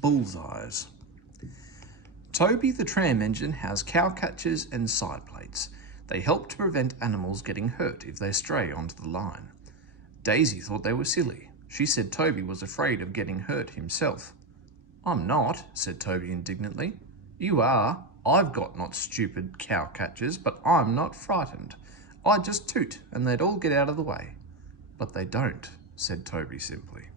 Bullseyes. Toby the tram engine has cow catchers and side plates. They help to prevent animals getting hurt if they stray onto the line. Daisy thought they were silly. She said Toby was afraid of getting hurt himself. "I'm not," said Toby indignantly. "You are. I've got not stupid cow catchers, but I'm not frightened. I just toot and they'd all get out of the way." "But they don't," said Toby simply.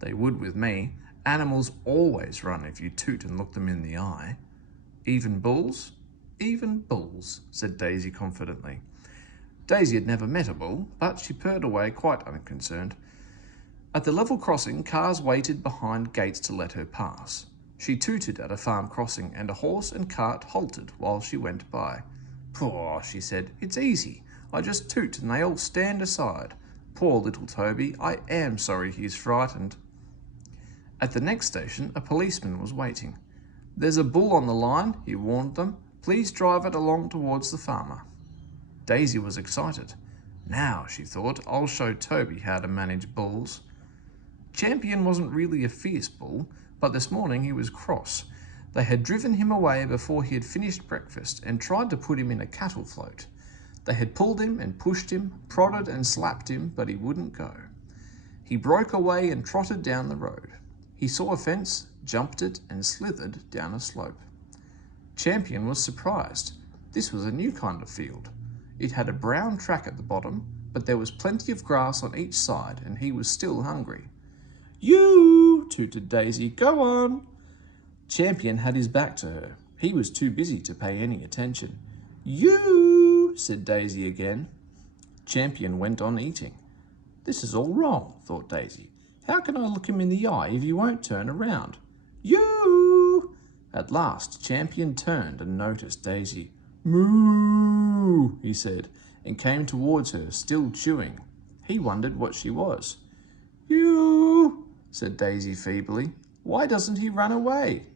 "They would with me. Animals always run if you toot and look them in the eye." "Even bulls?" "Even bulls," said Daisy confidently. Daisy had never met a bull, but she purred away quite unconcerned. At the level crossing, cars waited behind gates to let her pass. She tooted at a farm crossing and a horse and cart halted while she went by. "Poor," she said, "it's easy. I just toot and they all stand aside. Poor little Toby, I am sorry he's frightened." At the next station, a policeman was waiting. "There's a bull on the line," he warned them. "Please drive it along towards the farmer." Daisy was excited. "Now," she thought, "I'll show Toby how to manage bulls." Champion wasn't really a fierce bull, but this morning he was cross. They had driven him away before he had finished breakfast and tried to put him in a cattle float. They had pulled him and pushed him, prodded and slapped him, but he wouldn't go. He broke away and trotted down the road. He saw a fence, jumped it, and slithered down a slope. Champion was surprised. This was a new kind of field. It had a brown track at the bottom, but there was plenty of grass on each side, and he was still hungry. "You!" tooted Daisy. "Go on!" Champion had his back to her. He was too busy to pay any attention. "You!" said Daisy again. Champion went on eating. "This is all wrong," thought Daisy. "How can I look him in the eye if he won't turn around? You!" At last, Champion turned and noticed Daisy. "Moo!" he said, and came towards her, still chewing. He wondered what she was. "You!" said Daisy feebly. "Why doesn't he run away?"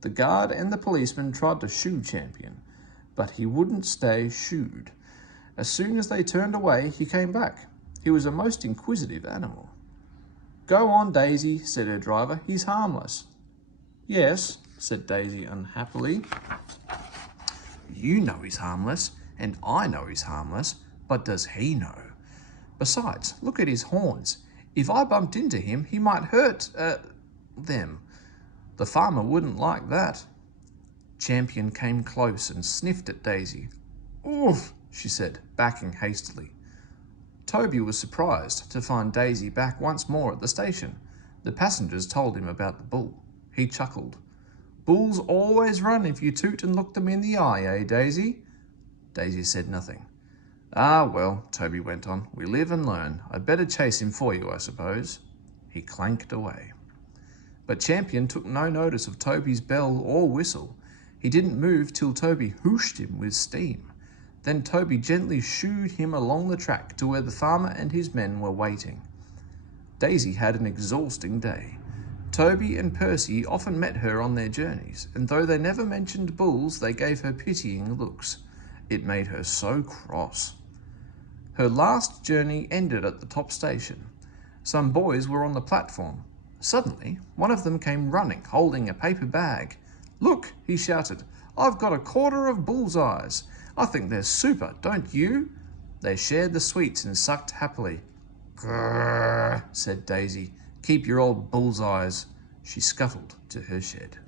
The guard and the policeman tried to shoo Champion, but he wouldn't stay shooed. As soon as they turned away, he came back. He was a most inquisitive animal. "Go on, Daisy," said her driver. "He's harmless." "Yes," said Daisy unhappily. "You know he's harmless, and I know he's harmless, but does he know? Besides, look at his horns. If I bumped into him, he might hurt, them. The farmer wouldn't like that." Champion came close and sniffed at Daisy. "Oof," she said, backing hastily. Toby was surprised to find Daisy back once more at the station. The passengers told him about the bull. He chuckled. "Bulls always run if you toot and look them in the eye, eh, Daisy?" Daisy said nothing. "Ah, well," Toby went on, "we live and learn. I'd better chase him for you, I suppose." He clanked away. But Champion took no notice of Toby's bell or whistle. He didn't move till Toby whooshed him with steam. Then Toby gently shooed him along the track to where the farmer and his men were waiting. Daisy had an exhausting day. Toby and Percy often met her on their journeys, and though they never mentioned bulls, they gave her pitying looks. It made her so cross. Her last journey ended at the top station. Some boys were on the platform. Suddenly, one of them came running, holding a paper bag. "Look," he shouted, "I've got a quarter of bullseyes. I think they're super, don't you?" They shared the sweets and sucked happily. "Grrr," said Daisy. "Keep your old bullseyes." She scuttled to her shed.